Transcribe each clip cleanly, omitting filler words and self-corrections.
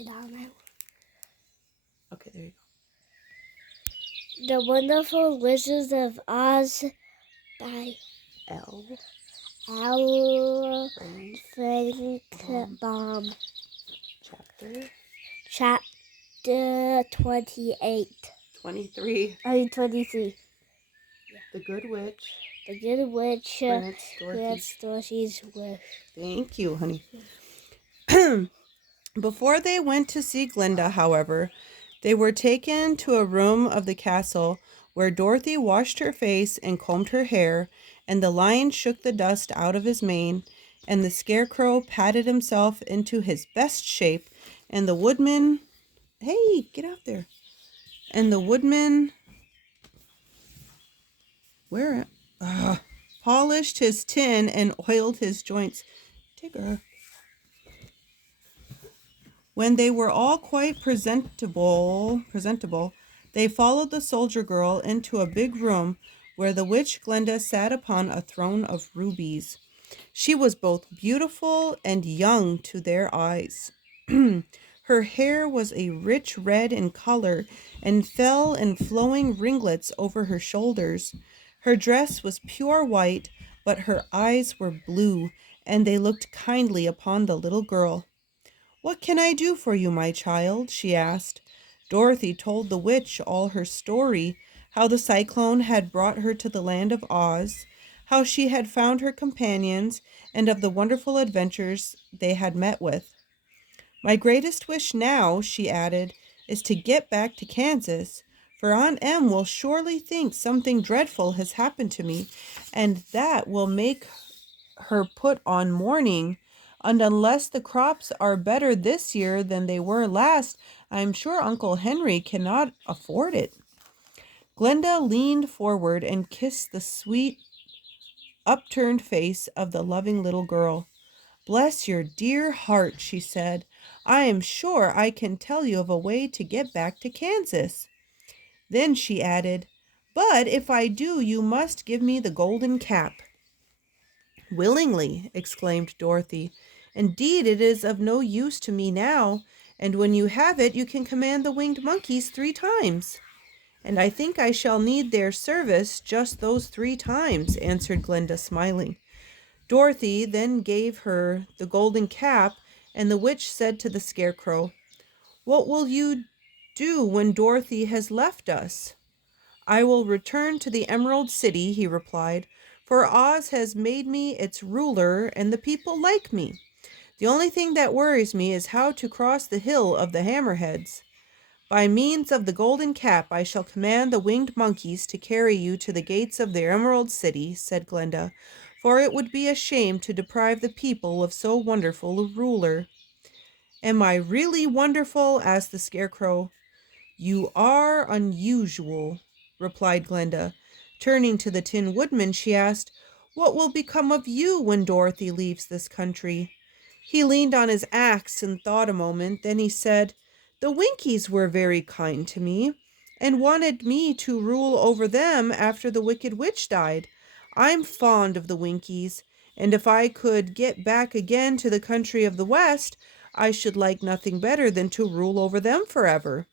it on now. Okay, there you The Wonderful Wizards of Oz by go. Al Frank Baum. chapter Chapter 28. 23. 23. The Good Witch. The Good Witch Grants Dorothy's wish. Thank you, honey. Before they went to see Glinda, however, they were taken to a room of the castle where Dorothy washed her face and combed her hair, and the lion shook the dust out of his mane, and the scarecrow patted himself into his best shape, and the woodman... Hey, get out there. And the woodman... Where? Polished his tin and oiled his joints. Tigger. When they were all quite presentable, they followed the soldier girl into a big room where the witch Glinda sat upon a throne of rubies. She was both beautiful and young to their eyes. Her hair was a rich red in color and fell in flowing ringlets over her shoulders. Her dress was pure white, but her eyes were blue, and they looked kindly upon the little girl. "What can I do for you, my child?" she asked. Dorothy told the witch all her story, how the cyclone had brought her to the land of Oz, how she had found her companions, and of the wonderful adventures they had met with. "My greatest wish now," she added, "is to get back to Kansas, for Aunt Em will surely think something dreadful has happened to me, and that will make her put on mourning. And unless the crops are better this year than they were last, I am sure Uncle Henry cannot afford it." Glinda leaned forward and kissed the sweet, upturned face of the loving little girl. "Bless your dear heart," she said. "I am sure I can tell you of a way to get back to Kansas." Then she added, "But if I do, you must give me the golden cap." "Willingly," exclaimed Dorothy. "Indeed, it is of no use to me now, and when you have it, you can command the winged monkeys 3 times." "And I think I shall need their service just those 3 times," answered Glinda, smiling. Dorothy then gave her the golden cap, and the witch said to the Scarecrow, "What will you do when Dorothy has left us?" "I will return to the Emerald City," he replied, "for Oz has made me its ruler and the people like me. The only thing that worries me is how to cross the Hill of the Hammerheads. By means of the golden cap I shall command the winged monkeys to carry you to the gates of the Emerald City," said Glinda, "for it would be a shame to deprive the people of so wonderful a ruler." "Am I really wonderful?" asked the Scarecrow. "You are unusual," replied Glinda. Turning to the Tin Woodman, she asked, "What will become of you when Dorothy leaves this country?" He leaned on his axe and thought a moment. Then he said, "The Winkies were very kind to me, and wanted me to rule over them after the Wicked Witch died. I'm fond of the Winkies, and if I could get back again to the country of the West, I should like nothing better than to rule over them forever."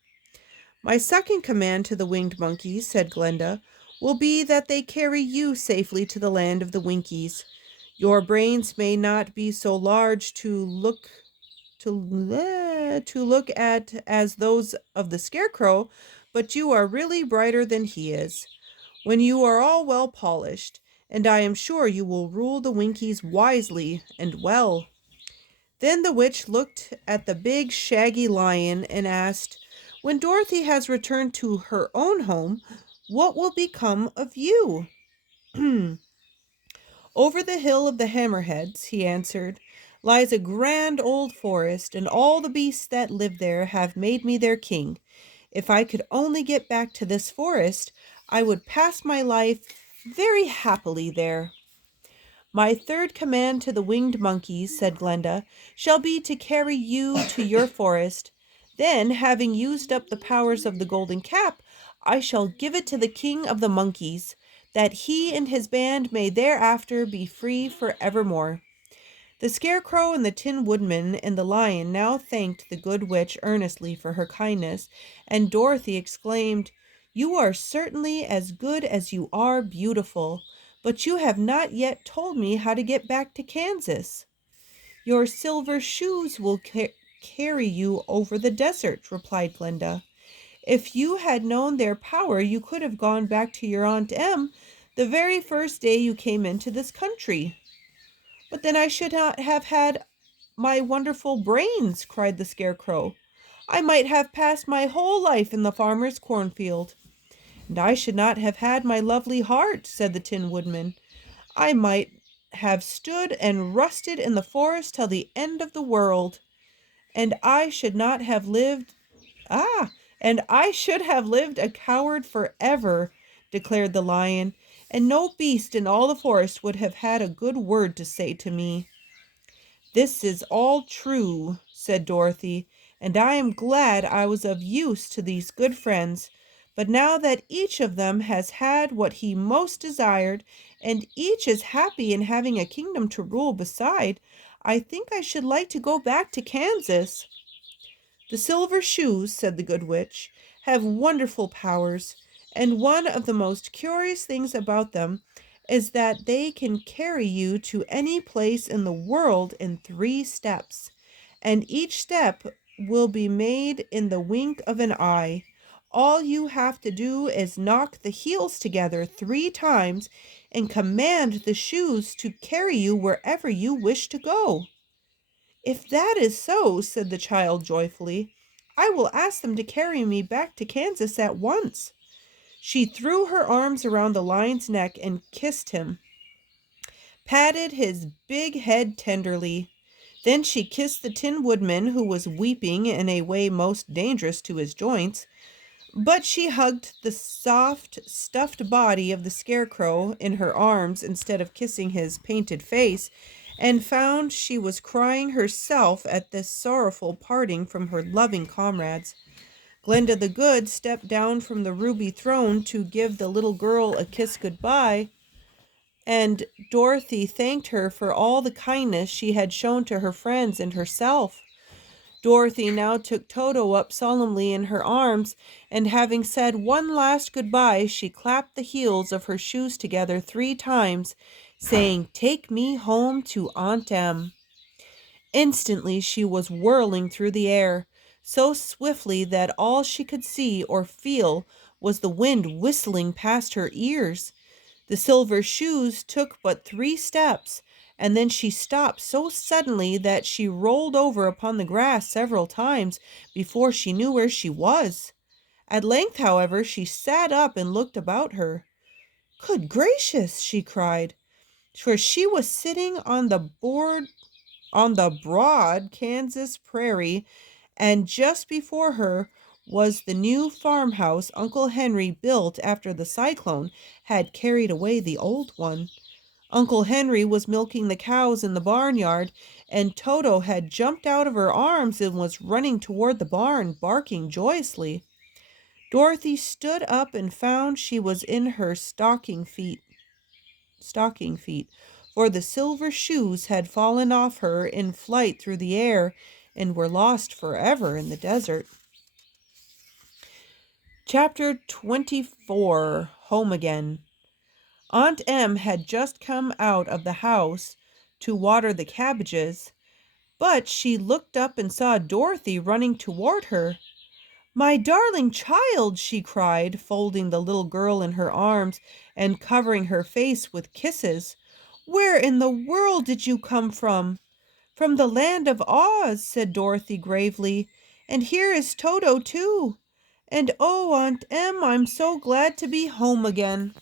"My second command to the winged monkeys," said Glinda, "will be that they carry you safely to the land of the Winkies. Your brains may not be so large to look at as those of the Scarecrow, but you are really brighter than he is. When you are all well polished, and I am sure you will rule the Winkies wisely and well." Then the witch looked at the big shaggy lion and asked, "When Dorothy has returned to her own home, what will become of you?" "Over the hill of the Hammerheads," he answered, "lies a grand old forest, and all the beasts that live there have made me their king. If I could only get back to this forest, I would pass my life very happily there." "My third command to the winged monkeys," said Glinda, "shall be to carry you to your forest. Then, having used up the powers of the golden cap, I shall give it to the king of the monkeys, that he and his band may thereafter be free for evermore." The Scarecrow and the Tin Woodman and the Lion now thanked the good witch earnestly for her kindness, and Dorothy exclaimed, "You are certainly as good as you are beautiful, but you have not yet told me how to get back to Kansas." "Your silver shoes will carry you over the desert," replied Glinda. "If you had known their power, you could have gone back to your Aunt Em the very first day you came into this country." "But then I should not have had my wonderful brains," cried the Scarecrow. "I might have passed my whole life in the farmer's cornfield." "And I should not have had my lovely heart," said the Tin Woodman. "I might have stood and rusted in the forest till the end of the world. And I should not have lived and I should have lived a coward forever," declared the Lion, "and no beast in all the forest would have had a good word to say to me." "This is all true," said Dorothy, "and I am glad I was of use to these good friends. But now that each of them has had what he most desired, and each is happy in having a kingdom to rule beside, I think I should like to go back to Kansas." "The silver shoes," said the good witch, "have wonderful powers, and one of the most curious things about them is that they can carry you to any place in the world in 3 steps, and each step will be made in the wink of an eye. All you have to do is knock the heels together 3 times and command the shoes to carry you wherever you wish to go." "If that is so," said the child joyfully, "I will ask them to carry me back to Kansas at once." She threw her arms around the Lion's neck and kissed him, patted his big head tenderly. Then she kissed the Tin Woodman, who was weeping in a way most dangerous to his joints. But she hugged the soft, stuffed body of the Scarecrow in her arms instead of kissing his painted face, and found she was crying herself at this sorrowful parting from her loving comrades. Glinda the Good stepped down from the ruby throne to give the little girl a kiss goodbye, and Dorothy thanked her for all the kindness she had shown to her friends and herself. Dorothy now took Toto up solemnly in her arms, and having said one last goodbye, she clapped the heels of her shoes together 3 times, saying, "Take me home to Aunt Em." Instantly she was whirling through the air, so swiftly that all she could see or feel was the wind whistling past her ears. The silver shoes took but 3 steps, and then she stopped so suddenly that she rolled over upon the grass several times before she knew where she was. At length, however, she sat up and looked about her. "Good gracious!" she cried, for she was sitting on the broad Kansas prairie, and just before her was the new farmhouse Uncle Henry built after the cyclone had carried away the old one. Uncle Henry was milking the cows in the barnyard, and Toto had jumped out of her arms and was running toward the barn, barking joyously. Dorothy stood up and found she was in her stocking feet, for the silver shoes had fallen off her in flight through the air and were lost forever in the desert. Chapter 24. Home Again. Aunt Em had just come out of the house to water the cabbages, but she looked up and saw Dorothy running toward her. "My darling child!" she cried, folding the little girl in her arms and covering her face with kisses. "Where in the world did you come from?" "From the land of Oz," said Dorothy gravely, "and here is Toto too. And oh, Aunt Em, I'm so glad to be home again."